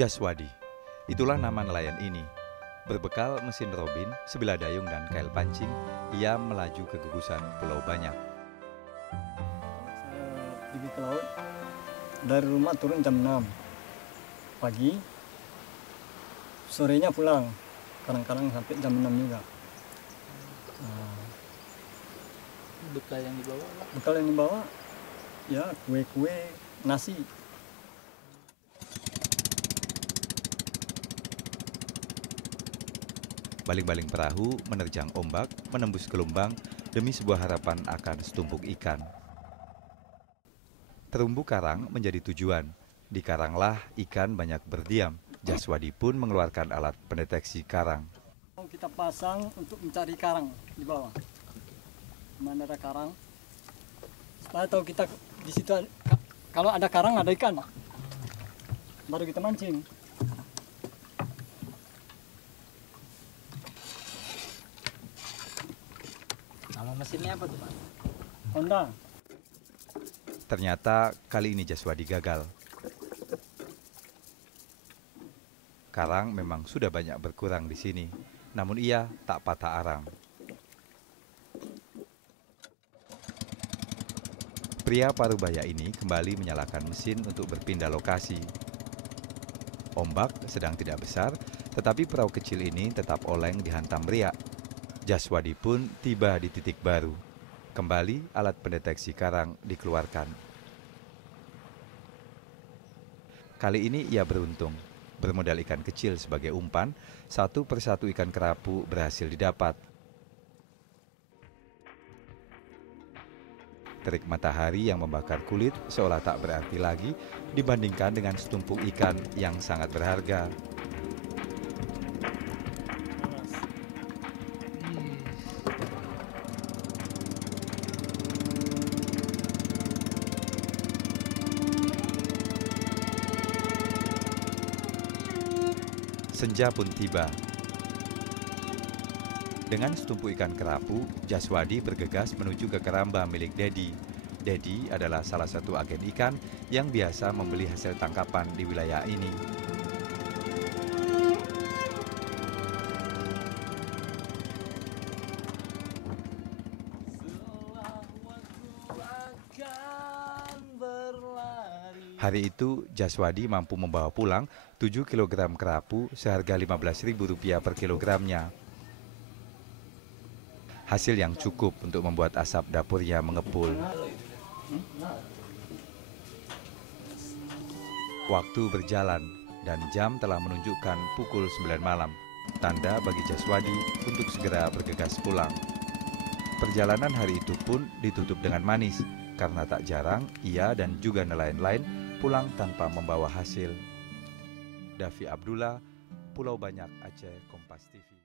Jaswadi, itulah nama nelayan ini. Berbekal mesin robin, sebilah dayung dan kail pancing, ia melaju ke gugusan Pulau Banyak. Saya pergi ke laut, dari rumah turun jam 6 pagi, sorenya pulang, kadang-kadang sampai jam 6 juga. Bekal yang dibawa? Bekal yang dibawa, ya kue-kue, nasi. Baling-baling perahu menerjang ombak, menembus gelombang demi sebuah harapan akan setumpuk ikan. Terumbu karang menjadi tujuan. Di karanglah ikan banyak berdiam. Jaswadi pun mengeluarkan alat pendeteksi karang. Kita pasang untuk mencari karang di bawah. Mana ada karang? Supaya tahu kita di situ kalau ada karang ada ikan. Baru kita mancing. Nama mesinnya apa tuh, Pak? Honda. Ternyata kali ini Jaswadi gagal. Karang memang sudah banyak berkurang di sini, namun ia tak patah arang. Pria parubaya ini kembali menyalakan mesin untuk berpindah lokasi. Ombak sedang tidak besar, tetapi perahu kecil ini tetap oleng dihantam riak. Jaswadi pun tiba di titik baru. Kembali alat pendeteksi karang dikeluarkan. Kali ini ia beruntung. Bermodal ikan kecil sebagai umpan, satu persatu ikan kerapu berhasil didapat. Terik matahari yang membakar kulit seolah tak berarti lagi dibandingkan dengan setumpuk ikan yang sangat berharga. Senja pun tiba. Dengan setumpuk ikan kerapu, Jaswadi bergegas menuju ke keramba milik Dedi. Dedi adalah salah satu agen ikan yang biasa membeli hasil tangkapan di wilayah ini. Hari itu, Jaswadi mampu membawa pulang 7 kg kerapu seharga Rp15.000 per kilogramnya. Hasil yang cukup untuk membuat asap dapurnya mengepul. Waktu berjalan dan jam telah menunjukkan pukul 9 malam. Tanda bagi Jaswadi untuk segera bergegas pulang. Perjalanan hari itu pun ditutup dengan manis, karena tak jarang ia dan juga nelayan lain pulang tanpa membawa hasil. Davi Abdullah, Pulau Banyak, Aceh, Kompas TV.